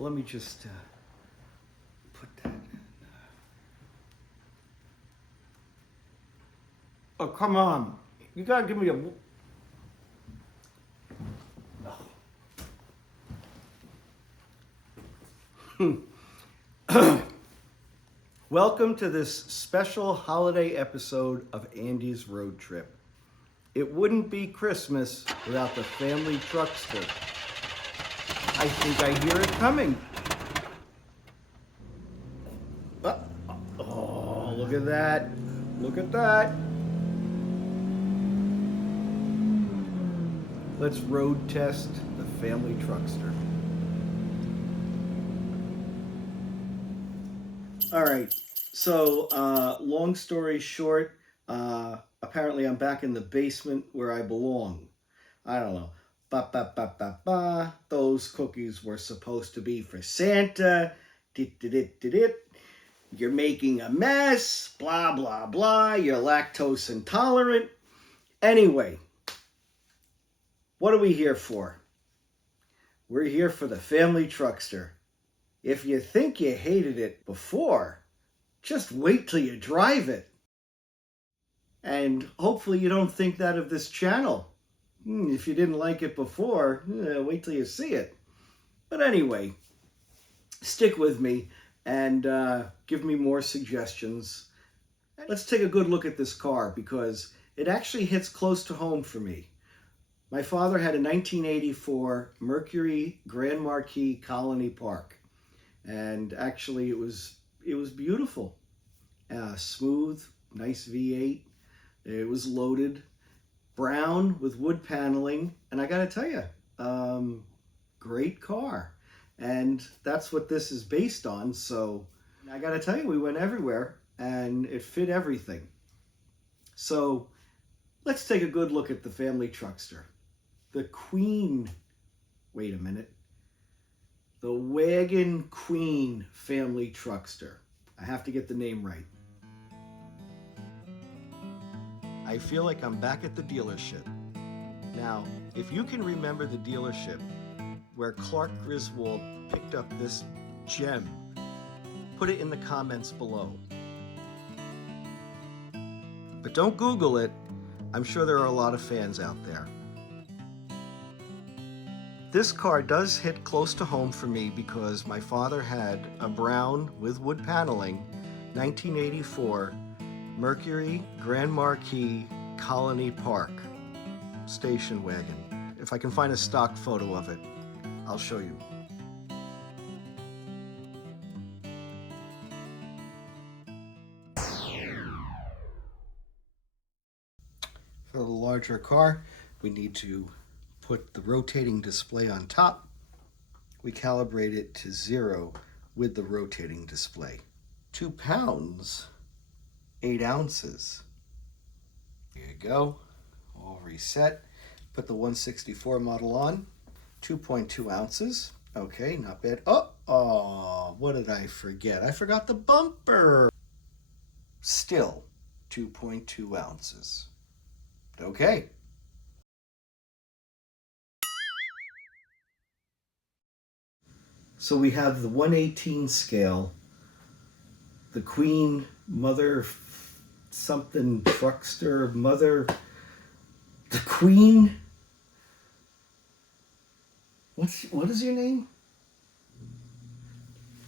Well, let me just put that in. Oh, come on. You gotta give me a... Welcome to this special holiday episode of Andy's Road Trip. It wouldn't be Christmas without the family truckster. I think I hear it coming. Oh, look at that. Look at that. Let's road test the family truckster. All right, so long story short, apparently I'm back in the basement where I belong. I don't know. Those cookies were supposed to be for Santa. You're making a mess. Blah, blah, blah. You're lactose intolerant. Anyway, what are we here for? We're here for the family truckster. If you think you hated it before, just wait till you drive it. And hopefully you don't think that of this channel. If you didn't like it before, wait till you see it. But anyway, stick with me and give me more suggestions. Let's take a good look at this car because it actually hits close to home for me. My father had a 1984 Mercury Grand Marquis Colony Park. And actually it was beautiful. Smooth, nice V8. It was loaded. Brown with wood paneling. And I gotta tell you, great car. And that's what this is based on. So I gotta tell you, we went everywhere and it fit everything. So let's take a good look at the family truckster. The Queen, wait a minute. The Wagon Queen Family Truckster. I have to get the name right. I feel like I'm back at the dealership. Now, if you can remember the dealership where Clark Griswold picked up this gem, put it in the comments below. But don't Google it. I'm sure there are a lot of fans out there. This car does hit close to home for me because my father had a brown with wood paneling 1984 Mercury Grand Marquis Colony Park station wagon. If I can find a stock photo of it, I'll show you. For the larger car, we need to put the rotating display on top. We calibrate it to 0 with the rotating display. 2 pounds, 8 ounces. Here you go, all reset. Put the 164 model on, 2.2 ounces. Okay, not bad. Oh, what did I forget? I forgot the bumper. Still 2.2 ounces. Okay. So we have the 118 scale, the Queen Mother something truckster, the Queen, what is your name?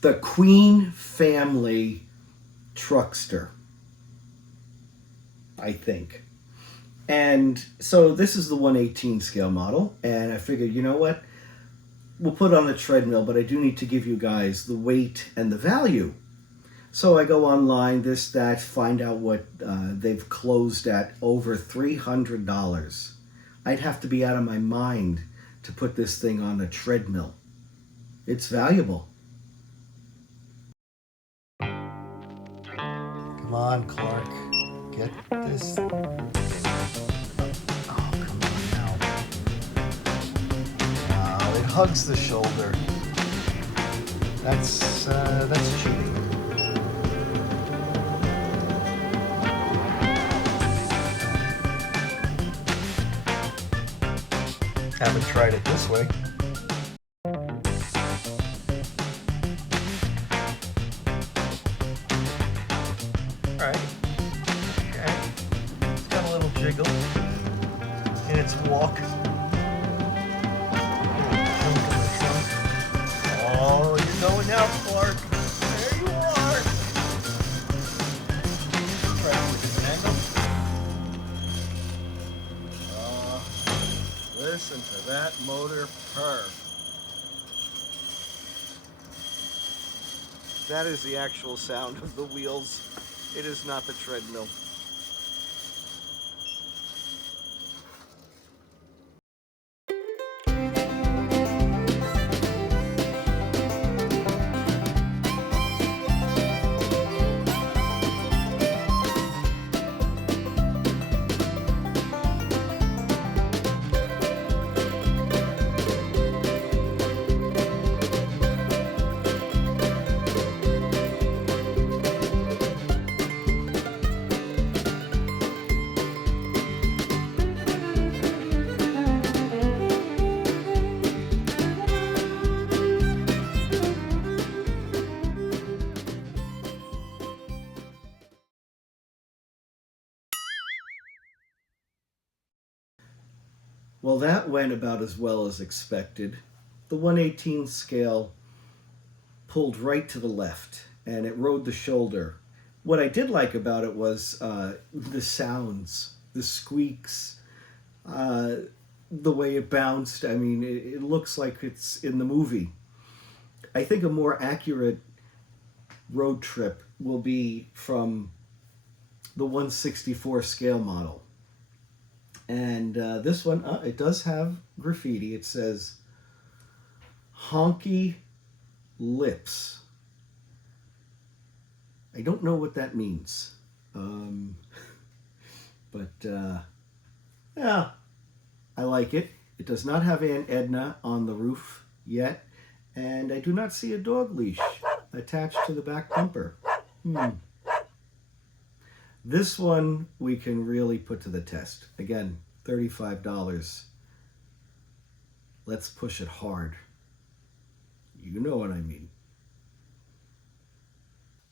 The Queen Family Truckster, I think. And so this is the 118 scale model, and I figured, you know what? We'll put on the treadmill, but I do need to give you guys the weight and the value. So I go online, this, that, find out what they've closed at over $300. I'd have to be out of my mind to put this thing on a treadmill. It's valuable. Come on, Clark. Get this. Hugs the shoulder. That's cheating. Haven't tried it this way. Listen to that motor purr. That is the actual sound of the wheels. It is not the treadmill. Well, that went about as well as expected. The 1/18 scale pulled right to the left and it rode the shoulder. What I did like about it was the sounds, the squeaks, the way it bounced. I mean, it looks like it's in the movie. I think a more accurate road trip will be from the 1/64 scale model. And this one, it does have graffiti. It says, honky lips. I don't know what that means. But yeah, I like it. It does not have Aunt Edna on the roof yet. And I do not see a dog leash attached to the back bumper. This one we can really put to the test. Again, $35. Let's push it hard. You know what I mean.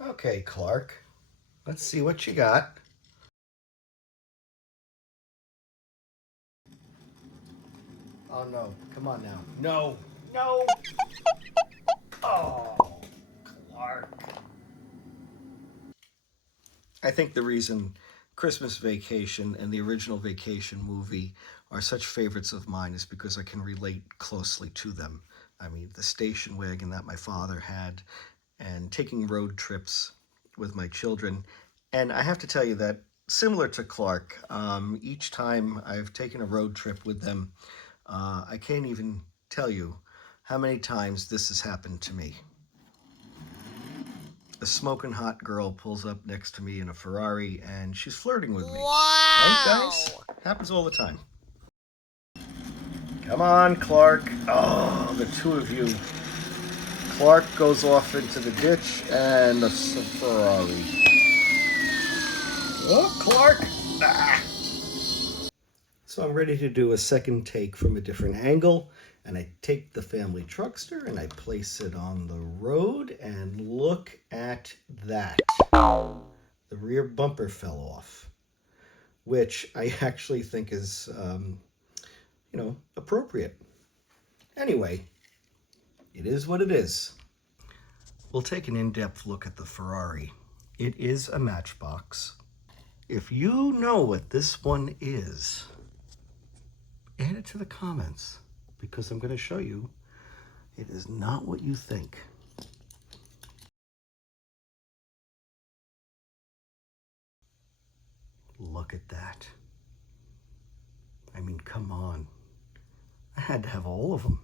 Okay, Clark. Let's see what you got. Oh no, come on now. No, no. Oh, Clark. I think the reason Christmas Vacation and the original Vacation movie are such favorites of mine is because I can relate closely to them. I mean, the station wagon that my father had and taking road trips with my children. And I have to tell you that similar to Clark, each time I've taken a road trip with them, I can't even tell you how many times this has happened to me. A smoking hot girl pulls up next to me in a Ferrari and she's flirting with me. Wow! Right, guys? Happens all the time. Come on, Clark. Oh, the two of you. Clark goes off into the ditch and the Ferrari. Oh, Clark! Ah. So I'm ready to do a second take from a different angle. And I take the family truckster and I place it on the road and look at that. The rear bumper fell off, which I actually think is, appropriate. Anyway, it is what it is. We'll take an in-depth look at the Ferrari. It is a Matchbox. If you know what this one is, add it to the comments, because I'm going to show you it is not what you think. Look at that. I mean, come on. I had to have all of them.